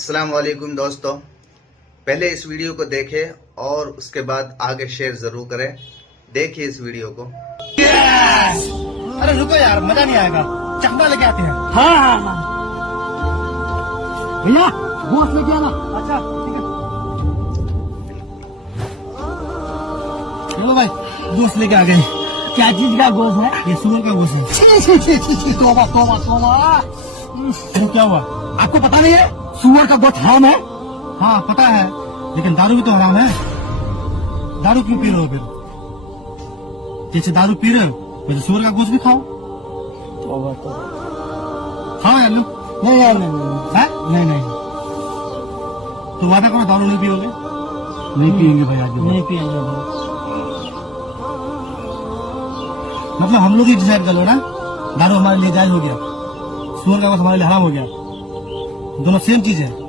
अस्सलाम वालेकुम दोस्तों, पहले इस वीडियो को देखें और उसके बाद आगे शेयर जरूर करें। देखिए इस वीडियो को। अरे रुको यार, मजा नहीं आएगा, चकमा लेके आते हैं। हाँ हाँ हाँ भैया गोश्त लेके आना। अच्छा ठीक है, चलो भाई गोश्त लेके आ गए। क्या चीज का गोश्त है? ये सुअर का गोश्त है। तोबा तोबा तोबा। तो क्या हुआ, आपको पता नहीं है सुअर का गोश्त हराम है? हाँ पता है, लेकिन दारू भी तो हराम है। दारू क्यों पी रहे हो फिर? जैसे दारू पी रहे हो वैसे सुअर का गोश्त भी खाओ। तोबा तोबा। खाओ यार लोग। नहीं यार नहीं नहीं नहीं, तो वादा करो दारू नहीं पियोगे। नहीं पियेंगे भाई आज। नहीं पिएंगे भाई। मतलब हम लोग ही डिसाइड कर लो ना, दारू हमारे लिए जायज हो गया, सुअर का गोश्त हमारे लिए हराम हो गया। दोनों सेम चीज है।